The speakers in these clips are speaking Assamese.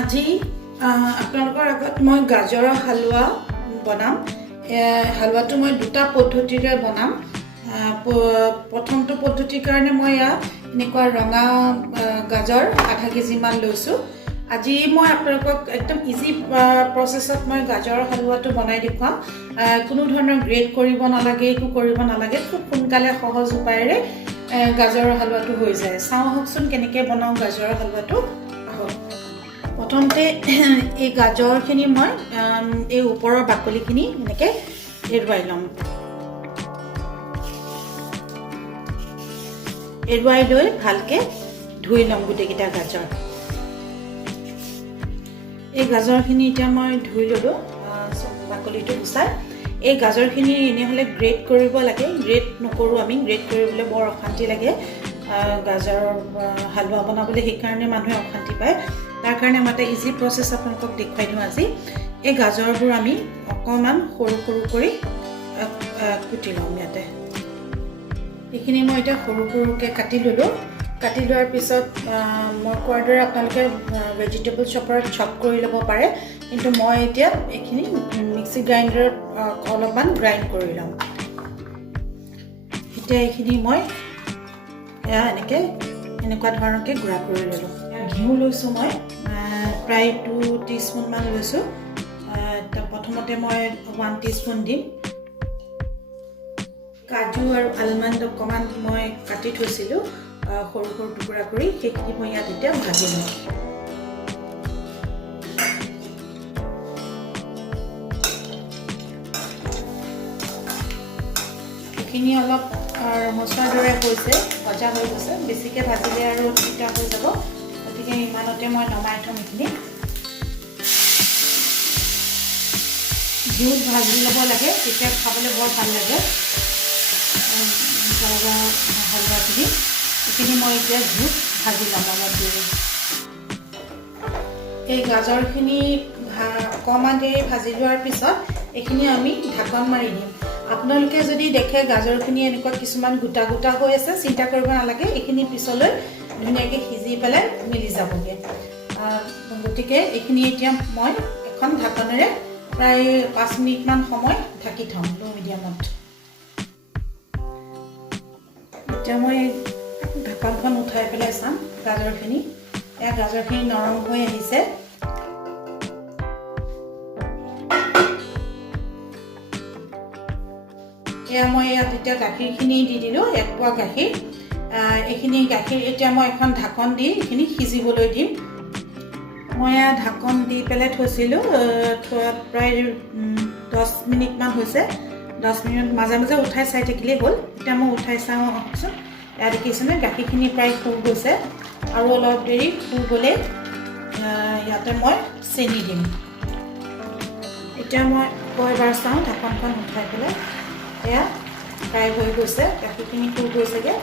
আজি আপোনালোকৰ আগত মই গাজৰৰ হালৱা বনাম। হালৱাটো মই দুটা পদ্ধতিৰে বনাম। প্ৰথমটো পদ্ধতিৰ কাৰণে মই এনেকুৱা ৰঙা গাজৰ আধা কেজিমান লৈছোঁ। আজি মই আপোনালোকক একদম ইজি প্ৰচেছত মই গাজৰৰ হালৱাটো বনাই দেখুৱাম। কোনো ধৰণৰ গ্ৰেট কৰিব নালাগে, একো কৰিব নালাগে, খুব সোনকালে সহজ উপায়েৰে গাজৰৰ হালৱাটো হৈ যায়। চাওঁ আহকচোন কেনেকৈ বনাওঁ গাজৰৰ হালৱাটো। আহক। প্ৰথমতে এই গাজৰখিনি মই এই ওপৰৰ বাকলিখিনি এনেকৈ এৰুৱাই ল'ম। এৰুৱাই লৈ ভালকৈ ধুই ল'ম গোটেইকেইটা গাজৰ। এই গাজৰখিনি এতিয়া মই ধুই ল'লোঁ বাকলিটো গুচাই। এই গাজৰখিনি এনেহ'লে গ্ৰেট কৰিব লাগে, গ্ৰেট নকৰোঁ আমি, গ্ৰেট কৰিবলৈ বৰ অশান্তি লাগে। গাজৰৰ হালৱা বনাবলৈ সেইকাৰণে মানুহে অশান্তি পায়। তাৰ কাৰণে মই এটা ইজি প্ৰচেছ আপোনালোকক দেখুৱাই দিওঁ আজি। এই গাজৰবোৰ আমি অকণমান সৰু সৰু কৰি কুটি ল'ম ইয়াতে। এইখিনি মই এতিয়া সৰু সৰুকৈ কাটি ল'লোঁ। কাটি লোৱাৰ পিছত মই কোৱাৰ দৰে আপোনালোকে ভেজিটেবল চপাৰত চপ কৰি ল'ব পাৰে, কিন্তু মই এতিয়া এইখিনি মিক্সি গ্ৰাইণ্ডাৰত অলপমান গ্ৰাইণ্ড কৰি ল'ম। এতিয়া এইখিনি মই এনেকুৱা ধৰণকৈ গুড়া কৰি ল'লোঁ। ঘিউ লৈছোঁ মই প্ৰায় 2 টিস্পুনমান লৈছোঁ। প্ৰথমতে মই 1 টিস্পুন দিম। কাজু আৰু আলমণ্ড অকণমান মই কাটি থৈছিলোঁ সৰু সৰু টুকুৰা কৰি, সেইখিনি মই ইয়াত এতিয়া ভাজি লওঁ। এইখিনি অলপ মচলাৰ দৰে হৈছে, ভজা হৈ গৈছে। বেছিকৈ ভাজিলে আৰু তিতা হৈ যাব, গতিকে ইমানতে মই নমাই থ'ম। এইখিনি ঘিউত ভাজি ল'ব লাগে, তেতিয়া খাবলৈ বৰ ভাল লাগে হালৱাখিনি। এইখিনি মই এতিয়া ঘিউত ভাজি ল'ম অলপ দেৰি। এই গাজৰখিনি অকণমান দেৰি ভাজি লোৱাৰ পিছত এইখিনি আমি ঢাকন মাৰি দিম। আপোনালোকে যদি দেখে গাজৰখিনি এনেকুৱা কিছুমান গোটা গোটা হৈ আছে, চিন্তা কৰিব নালাগে, এইখিনি পিছলৈ ধুনীয়াকৈ সিজি পেলাই মিলি যাবগৈ। গতিকে এইখিনি এতিয়া মই এখন ঢাকনেৰে প্ৰায় 5 মিনিটমান সময় ঢাকি থ'ম ল' মিডিয়ামত। এতিয়া মই ঢাকনখন উঠাই পেলাই চাম গাজৰখিনি। গাজৰখিনি নৰম হৈ আহিছে। মই ইয়াত এতিয়া গাখীৰখিনি দি দিলোঁ, 1 পোৱা গাখীৰ। এইখিনি গাখীৰ এতিয়া মই এখন ঢাকন দি এইখিনি সিজিবলৈ দিম। মই ঢাকন দি পেলাই থৈছিলোঁ, প্ৰায় 10 মিনিটমান হৈছে। 10 মিনিট মাজে মাজে উঠাই চাই থাকিলেই হ'ল। এতিয়া মই উঠাই চাওঁ আহকচোন। ইয়াত দেখিছেনে গাখীৰখিনি প্ৰায় ফুল গৈছে, আৰু অলপ দেৰি ফুল গ'লে ইয়াতে মই চেনি দিম। এতিয়া মই আকৌ এবাৰ চাওঁ ঢাকনখন উঠাই পেলাই। এয়া প্ৰায় হৈ গৈছে, গাখীৰখিনি ফুল গৈছেগৈ।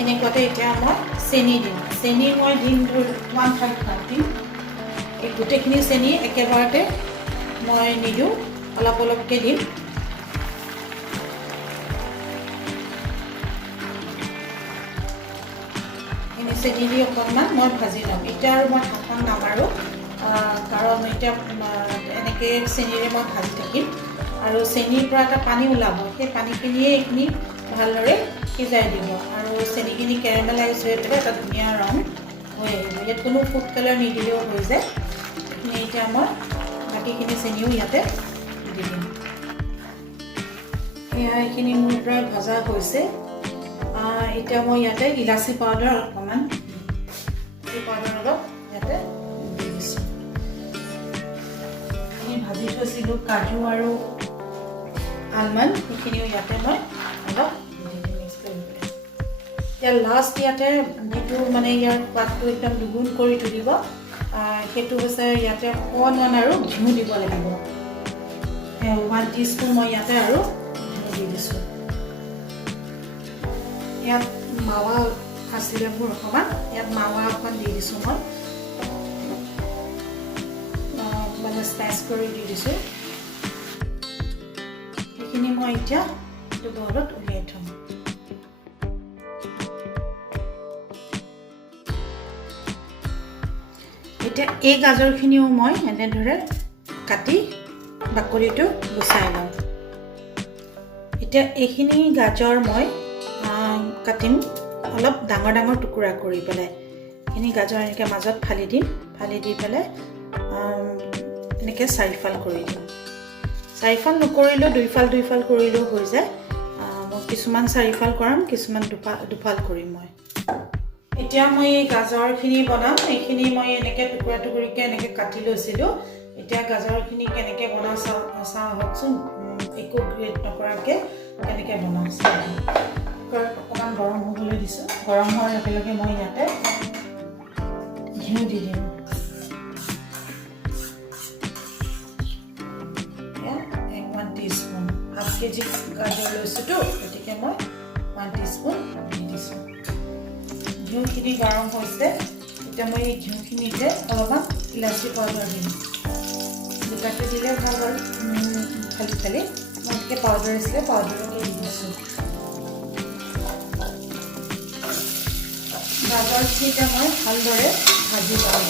এনেকুৱাতে এতিয়া মই চেনি দিম। চেনি মই দিম 1/3 কাপ দিম। এই গোটেইখিনি চেনি একেবাৰতে মই নিদিওঁ, অলপ অলপকৈ দিম। চেনি দি অকণমান মই ভাজি ল'ম। এতিয়া আৰু মই ঢাকন নামাৰোঁ, কাৰণ এতিয়া এনেকৈ চেনিৰে মই ভাজি থাকিম, আৰু চেনিৰ পৰা এটা পানী ওলাব, সেই পানীখিনিয়ে এইখিনি ভালদৰে সিজাই দিব, আৰু চেনিখিনি কেৰেমেলাইজ হৈ পেলাই এটা ধুনীয়া ৰং হৈ আহিব। ইয়াত কোনো ফুড কালাৰ নিদিলেও হৈ যায়। এইখিনি এতিয়া মই বাকীখিনি চেনিও ইয়াতে দি দিম। এইখিনি মোৰ প্ৰায় ভজা হৈছে। এতিয়া মই ইয়াতে ইলাচি পাউডাৰ অকণমান, এই পাউডাৰ অলপ ইয়াতে দি দিছোঁ। ভাজি থৈছিলোঁ কাজু আৰু আলমণ্ড, সেইখিনিও ইয়াতে মই অলপ মিক্স কৰি দিম। এতিয়া লাষ্ট ইয়াতে যিটো মানে ইয়াৰ সোৱাদটো একদম দুগুণ কৰি তুলিব, সেইটো হৈছে ইয়াতে অকণমান আৰু ঘিউ দিব লাগিব। 1 টিস্পুন মই ইয়াতে আৰু ঘিউ দি দিছোঁ। ইয়াত মাৱা আছিলে মোৰ অকণমান, ইয়াত মাৱা অকণমান দি দিছোঁ মই, মানে স্পেচ কৰি দি দিছোঁ। সেইখিনি মই এতিয়া এইটো বলত উলিয়াই থ'ম। এতিয়া এই গাজৰখিনিও মই এনেদৰে কাটি বাকলিটো গুচাই লওঁ এতিয়া এইখিনি গাজৰ মই কাটিম অলপ ডাঙৰ ডাঙৰ টুকুৰা কৰি পেলাই এইখিনি গাজৰ এনেকৈ মাজত ফালি দিম ফালি দি পেলাই এনেকৈ চাৰিফাল কৰি দিম চাৰিফাল নকৰিলেও দুইফাল কৰিলেও হৈ যায় মই কিছুমান চাৰিফাল কৰাম কিছুমান দুফাল কৰিম মই এতিয়া মই এই গাজৰখিনি বনাম এইখিনি মই এনেকৈ টুকুৰা টুকুৰিকৈ এনেকৈ কাটি লৈছিলোঁ এতিয়া গাজৰখিনি কেনেকৈ বনাওঁ চাওঁ হওকচোন একো গ্ৰেট নকৰাকৈ কেনেকৈ বনাওঁ অকণমান গৰম হ'বলৈ দিছোঁ গৰম হোৱাৰ লগে লগে মই ইয়াতে ঘিউ দি দিম 1 টিস্পুন হাফ কেজি গাজৰ লৈছোঁতো গতিকে মই 1 টিস্পুন দি দিছোঁ ঘিউখিনি গৰম হৈছে এতিয়া মই এই ঘিউখিনিতে অলপমান ইলাচি পাউডাৰ দিম দুটাকে দিলে ভাল হয় খালি খালি মই এনেকৈ পাউডাৰ আছিলে পাউডাৰকে দি দিছোঁ গাজৰখিনিতে মই ভালদৰে ভাজি লওঁ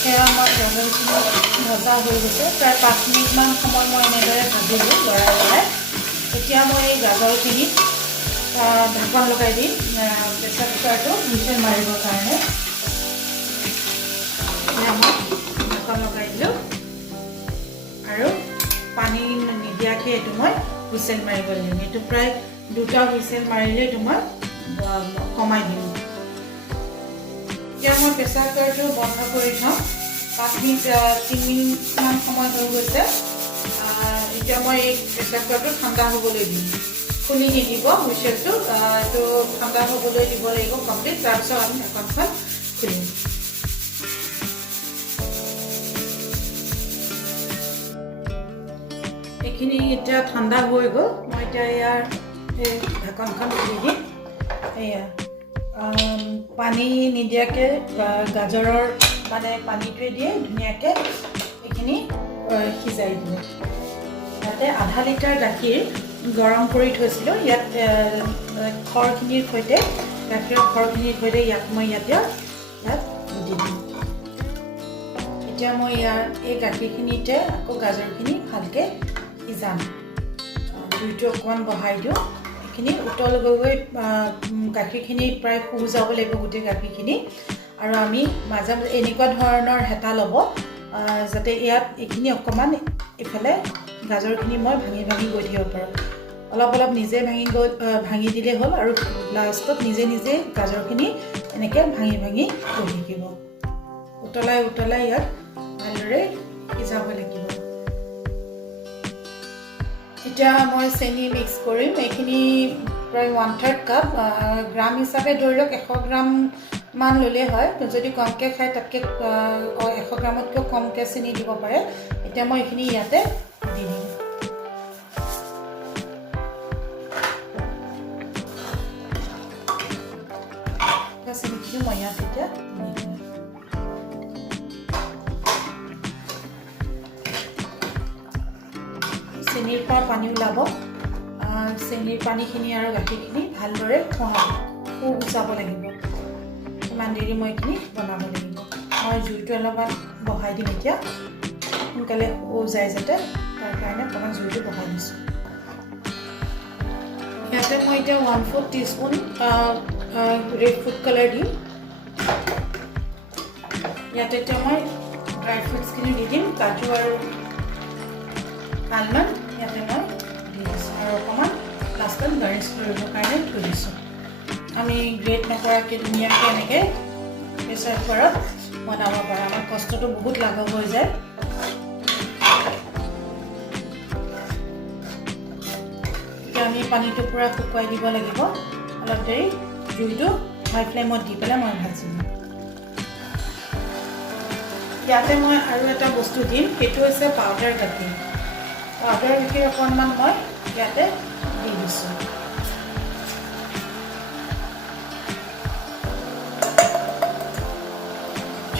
সেয়া মই গাজৰখিনি ভজা হৈ গৈছে প্ৰায় 5 মিনিটমান সময় মই এনেদৰে ভাজিলোঁ লৰাই এতিয়া মই এই গাজৰখিনি ঢাকন লগাই দিম প্ৰেছাৰ কুকাৰটো হুইচেল মাৰিবৰ কাৰণে এতিয়া মই ঢাকন লগাই দিলোঁ আৰু পানী নিদিয়াকৈ এইটো মই হুইচেল মাৰিব লাগিব এইটো প্ৰায় 2টা হুইচেল মাৰিলে এইটো মই কমাই দিম এতিয়া মই প্ৰেছাৰ কুকাৰটো বন্ধ কৰি থওঁ 3 মিনিটমান সময় হৈ গৈছে এতিয়া মই এই প্ৰেছাৰ কুকাৰটো ঠাণ্ডা হ'বলৈ দিম খুলি নিদিব হুইচেলটো এইটো ঠাণ্ডা হ'বলৈ দিব লাগিব কমপ্লিট তাৰপিছত আমি ঢাকনখন খুলিম এইখিনি এতিয়া ঠাণ্ডা হৈ গ'ল মই এতিয়া ইয়াৰ এই ঢাকনখন খুলি দিম এয়া পানী নিদিয়াকৈ গাজৰৰ মানে পানীটোৱে দিয়ে ধুনীয়াকৈ এইখিনি সিজাই দিওঁ ইয়াতে আধা লিটাৰ গাখীৰ গৰম কৰি থৈছিলোঁ ইয়াত খৰখিনিৰ সৈতে গাখীৰৰ খৰখিনিৰ সৈতে মই ইয়াত দি দিম এতিয়া মই ইয়াৰ এই গাখীৰখিনিতে আকৌ গাজৰখিনি ভালকৈ সিজাম জুইটো অকণমান বঢ়াই দিওঁ এইখিনি উতল গৈ গাখীৰখিনি প্ৰায় শুহ যাব লাগিব গোটেই গাখীৰখিনি আৰু আমি মাজে মাজে এনেকুৱা ধৰণৰ হেতা ল'ব যাতে ইয়াত এইখিনি অকণমান ইফালে গাজৰখিনি মই ভাঙি ভাঙি গৈ থাকিব পাৰোঁ অলপ অলপ নিজে ভাঙি দিলেই হ'ল আৰু লাষ্টত নিজে নিজে গাজৰখিনি এনেকৈ ভাঙি ভাঙি গৈ থাকিব উতলাই ইয়াত ভালদৰে সিজাব লাগিব এতিয়া মই চেনি মিক্স কৰিম এইখিনি প্ৰায় 1/3 কাপ গ্ৰাম হিচাপে ধৰি লওক 100 গ্ৰাম মান ল'লে হয় যদি কমকৈ খায় তাতকৈ 100 গ্ৰামতকৈ কমকৈ চেনি দিব পাৰে এতিয়া মই এইখিনি ইয়াতে দি দিম চেনিখিনি মই ইয়াত এতিয়া দি দিম চেনিৰ পৰা পানী ওলাব চেনিৰ পানীখিনি আৰু গাখীৰখিনি ভালদৰে শুকাব লাগিব ইমান দেৰি মই এইখিনি বনাব লাগিব মই জুইটো অলপমান বঢ়াই দিম এতিয়া সোনকালে যায় যাতে তাৰ কাৰণে অকণমান জুইটো বঢ়াই দিছোঁ ইয়াতে মই এতিয়া 1/4 টিস্পুন ৰেড ফুড কালাৰ দিম ইয়াতে এতিয়া মই ড্ৰাই ফ্ৰুটছখিনি দি দিম কাজু আৰু আলমণ্ড ইয়াতে মই দি দিছোঁ আৰু অকণমান লাষ্টত গাৰ্নিছ কৰিবৰ কাৰণে থৈ দিছোঁ আমি গ্ৰেট নকৰাকৈ ধুনীয়াকৈ এনেকৈ প্ৰেছাৰ কুকাৰত বনাব পাৰোঁ আমাৰ কষ্টটো বহুত লাঘৱ হৈ যায় এতিয়া আমি পানীটো পূৰা শুকুৱাই দিব লাগিব অলপ দেৰি জুইটো হাই ফ্লেমত দি পেলাই মই ভাজিম ইয়াতে মই আৰু এটা বস্তু দিম সেইটো হৈছে পাউডাৰ গাখীৰ অকণমান মই ইয়াতে দি দিছোঁ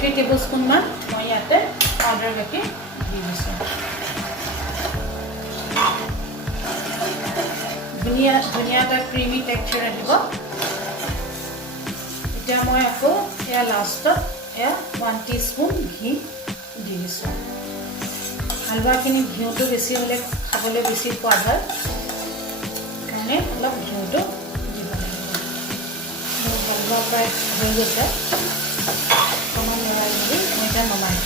3 টেবুলস্পুন মান মই ইয়াতে পাউডাৰ গাখীৰ দি দিছোঁ ধুনীয়া এটা ক্ৰীমি টেক্সচাৰ আহিব এতিয়া মই আকৌ এয়া লাষ্টত এয়া 1 টিস্পুন ঘি দি দিছোঁ হালৱাখিনি ঘিউটো বেছি হ'লে খাবলৈ বেছি সোৱাদ হয় কাৰণে অলপ ঘিউটো দিব লাগিব মোৰ হালৱা প্ৰায় হৈ গৈছে অকণমান লৰাই মেলি মই এতিয়া নমাই